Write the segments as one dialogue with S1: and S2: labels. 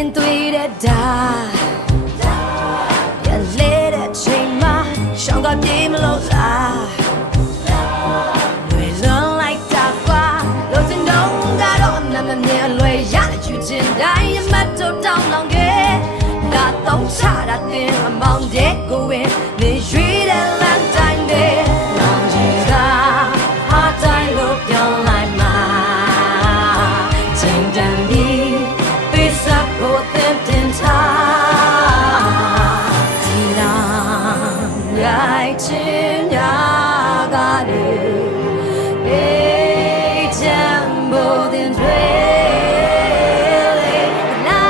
S1: င်းသွေးတဲ့ဒါ ရိုက်ချင်ညာကလေးအေးချမ်းဖို့တင်တွေလာ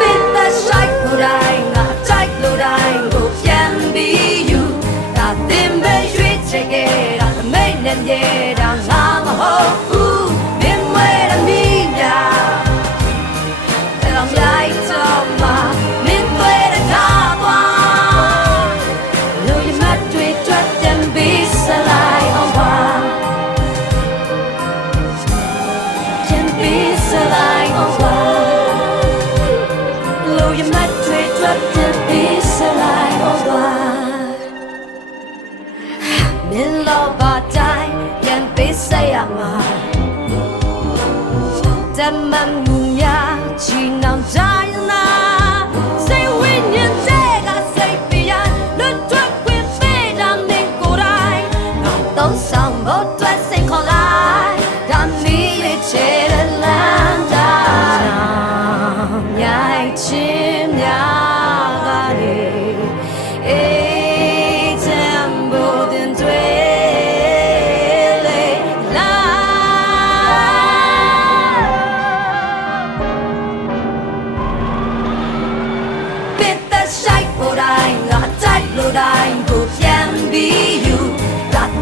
S1: ပစ်တဲ့ဆိုင်ကိုယ်တိုင်ငါ Min lo ba dai, en visa ya ma. တမန်မူညာချီနှောင်ကြ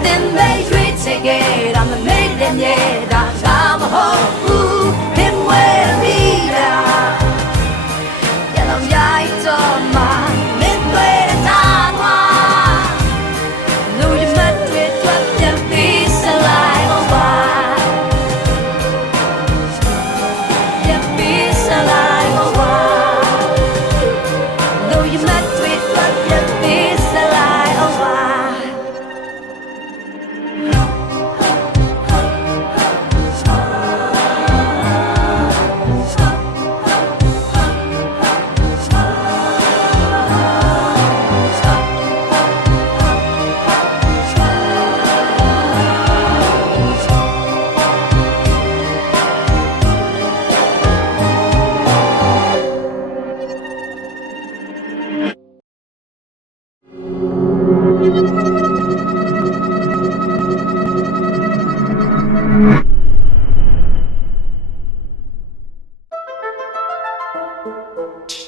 S1: တင်မဲ့ရွေးချယ်ခဲ့တာမမေ့တဲ့မြေဒါငါမဟုတ်ဘူးဘယ်ဝဲမီလာရလောင်ရိုက်တော့မှမင်းတွေတာမလူရမတ်တွေတွေ့ပြန်ပြီးစလိုက်အောင်ပါ ပြန်ပြီးစလိုက်အောင်ပါ Know you met with what you ် Tch.